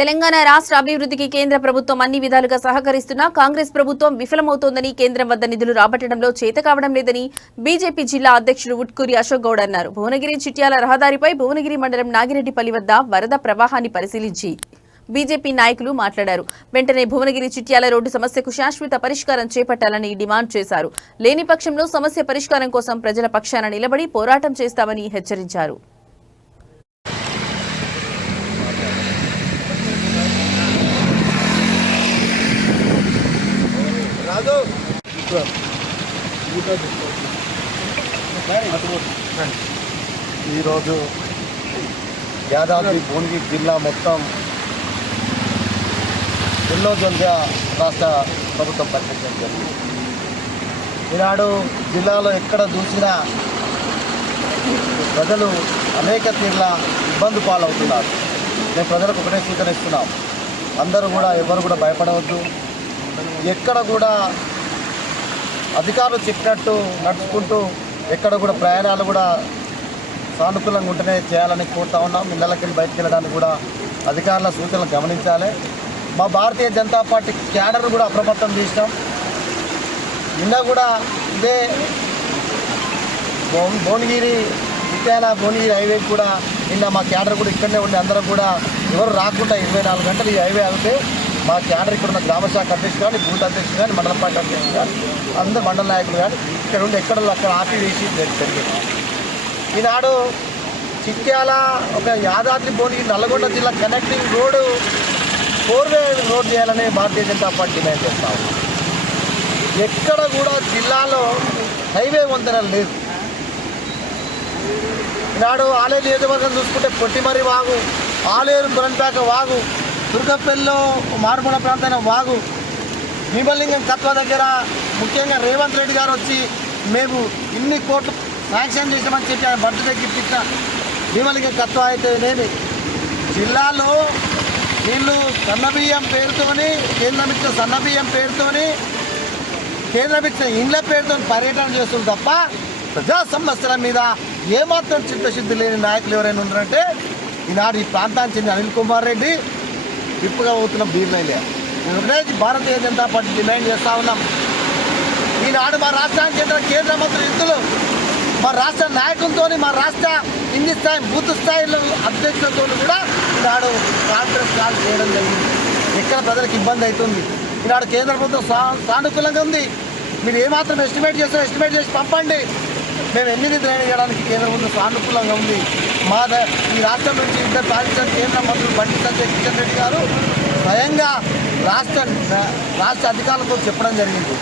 తెలంగాణ రాష్ట్ర అభివృద్ధికి కేంద్ర ప్రభుత్వం అన్ని విధాలుగా సహకరిస్తున్నా కాంగ్రెస్ ప్రభుత్వం విఫలమవుతోందని కేంద్రం వద్ద నిధులు రాబట్టడంలో చేత కావడం లేదని బీజేపీ జిల్లా అధ్యక్షుడు ఉట్కూరి అశోక్ గౌడ్ అన్నారు. భువనగిరి చిట్యాల రహదారిపై భువనగిరి మండలం నాగిరెడ్డిపల్లి వద్ద వరద ప్రవాహాన్ని పరిశీలించి బీజేపీ నాయకులు మాట్లాడారు. వెంటనే భువనగిరి చిట్యాల రోడ్డు సమస్యకు శాశ్వత పరిష్కారం చేపట్టాలని డిమాండ్ చేశారు. లేని పక్షంలో సమస్య పరిష్కారం కోసం ప్రజల పక్షాన నిలబడి పోరాటం చేస్తామని హెచ్చరించారు. ఈరోజు యాదాద్రి భువనగిరి జిల్లా మొత్తం ఎన్నో జోన్గా రాష్ట్ర ప్రభుత్వం ప్రకటించడం జరిగింది. ఈనాడు జిల్లాలో ఎక్కడ చూసినా ప్రజలు అనేక తీర్ల ఇబ్బంది పాలవుతున్నారు. మేము ప్రజలకు ఒకటే సూచనిస్తున్నాం, అందరూ కూడా ఎవరు కూడా భయపడవద్దు. ఎక్కడ కూడా అధికారులు చెప్పినట్టు నడుచుకుంటూ ఎక్కడ కూడా ప్రయాణాలు కూడా సానుకూలంగా ఉంటేనే చేయాలని కోరుతా ఉన్నాం. ఇళ్ళకి బయటకు వెళ్ళడానికి కూడా అధికారుల సూచనలు గమనించాలి. మా భారతీయ జనతా పార్టీ క్యాడర్ కూడా అప్రమత్తం చేసినాం. నిన్న కూడా ఇదే భువనగిరి చిట్యాల భువనగిరి హైవే కూడా నిన్న మా క్యాడర్ కూడా ఇక్కడనే ఉండి అందరం కూడా ఎవరు రాకుండా 24 గంటలు ఈ హైవే అవుతే మా క్యాడర్ ఇక్కడ ఉన్న గ్రామ శాఖ అధ్యక్షుడు కానీ బూత్ అధ్యక్షుడు కానీ మండల పార్టీ అధ్యక్షుడు కానీ అందరు మండల నాయకులు కానీ ఇక్కడ ఉండి ఎక్కడ అక్కడ ఆపి వేసి జరిగింది. ఈనాడు చిట్యాల ఒక యాదాద్రి భువనగిరి నల్గొండ జిల్లా కనెక్టింగ్ రోడ్డు 4-వే రోడ్ చేయాలని భారతీయ జనతా పార్టీ డిమాండ్ చేస్తాం. ఎక్కడ కూడా జిల్లాలో హైవే వంతెన లేదు. ఈనాడు ఆలేరు నియోజకవర్గం చూసుకుంటే పొట్టిమర్రి వాగు, ఆలేరు బురంపేట వాగు, దుర్గపల్లిలో మారుమూల ప్రాంతమైన వాగు, భీమలింగం కత్వ దగ్గర ముఖ్యంగా రేవంత్ రెడ్డి గారు వచ్చి మేము ఇన్ని కోట్లు శాంక్షన్ చేసామని చెప్పి ఆయన బర్త్డే గిఫ్ట్ ఇచ్చిన భీమలింగం కత్వ అయితేనేమి జిల్లాలో వీళ్ళు సన్నబియ్యం పేరుతోని కేంద్రం ఇచ్చిన సన్నబియ్యం పేరుతోని కేంద్రం ఇచ్చిన ఇండ్ల పేరుతో పర్యటన చేస్తుంది తప్ప ప్రజా సమస్యల మీద ఏమాత్రం చిత్తశుద్ధి లేని నాయకులు ఎవరైనా ఉన్నారంటే ఈనాడు ఈ ప్రాంతానికి చెందిన అనిల్ కుమార్ రెడ్డి, విప్పుగా పోతున్న బీర్లైలే. నేను ఒకటే భారతీయ జనతా పార్టీ డిమాండ్ చేస్తూ ఉన్నాం. ఈనాడు మా రాష్ట్రానికి చెందిన కేంద్ర మంత్రి వ్యక్తులు మా రాష్ట్ర నాయకులతో మా రాష్ట్ర ఇండి స్థాయి బూత్ స్థాయిలో అధ్యక్షులతో కూడా ఈనాడు కాన్ఫరెన్స్ కాల్ చేయడం జరిగింది. ఎక్కడ ప్రజలకు ఇబ్బంది అవుతుంది. ఈనాడు కేంద్ర ప్రభుత్వం సానుకూలంగా ఉంది. మీరు ఏమాత్రం ఎస్టిమేట్ చేస్తారో ఎస్టిమేట్ చేసి పంపండి. మేము ఎన్ని నిధులు చేయడానికి కేంద్ర ప్రభుత్వం సానుకూలంగా ఉంది. ఈ రాష్ట్రం నుంచి ఇద్దరు సాధించిన కేంద్ర మంత్రులు బండి సంజయ్ కిషన్ రెడ్డి గారు స్వయంగా రాష్ట్ర అధికారులతో చెప్పడం జరిగింది.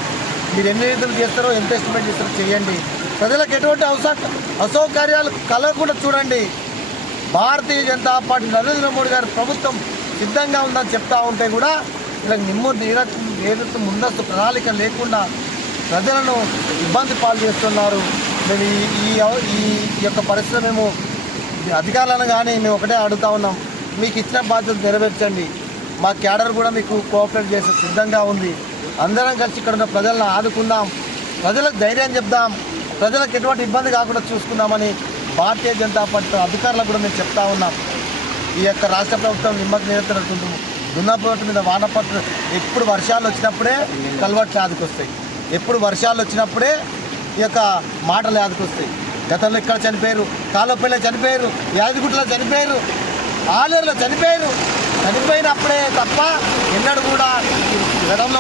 మీరు ఎన్ని నిధులు చేస్తారో ఎంత ఎస్టిమేట్ చేస్తారో చేయండి. ప్రజలకు ఎటువంటి అసౌకర్యాలు కలగకుండా చూడండి. భారతీయ జనతా పార్టీ నరేంద్ర మోడీ గారి ప్రభుత్వం సిద్ధంగా ఉందని చెప్తా ఉంటే కూడా ఇలా ఏదైతే ముందస్తు ప్రణాళిక లేకుండా ప్రజలను ఇబ్బంది పాలు చేస్తున్నారు. మేము ఈ యొక్క పరిస్థితి మేము అధికారులను కానీ మేము ఒకటే అడుగుతా ఉన్నాం, మీకు ఇచ్చిన బాధ్యత నెరవేర్చండి. మా క్యాడర్ కూడా మీకు కోఆపరేట్ చేసే సిద్ధంగా ఉంది. అందరం కలిసి ఇక్కడ ఉన్న ప్రజలను ఆదుకుందాం, ప్రజలకు ధైర్యం చెప్దాం, ప్రజలకు ఎటువంటి ఇబ్బంది కాకుండా చూసుకుందామని భారతీయ జనతా పార్టీ అధికారులకు కూడా మేము చెప్తా ఉన్నాం. ఈ యొక్క రాష్ట్ర ప్రభుత్వం నిమ్మకు నిరంతరం దున్నపోటు మీద వానపట్టు ఎప్పుడు వర్షాలు వచ్చినప్పుడే కల్వర్ట్లు ఆదుకొస్తాయి, ఎప్పుడు వర్షాలు వచ్చినప్పుడే ఈ యొక్క మాటలు ఆదుకొస్తాయి. గతంలో ఇక్కడ చనిపోయారు, కాలువపల్లిలో చనిపోయారు, యాదగిరిగుట్టలో చనిపోయారు, ఆలేరులో చనిపోయారు. చనిపోయినప్పుడే తప్ప ఎన్నడూ కూడా గతంలో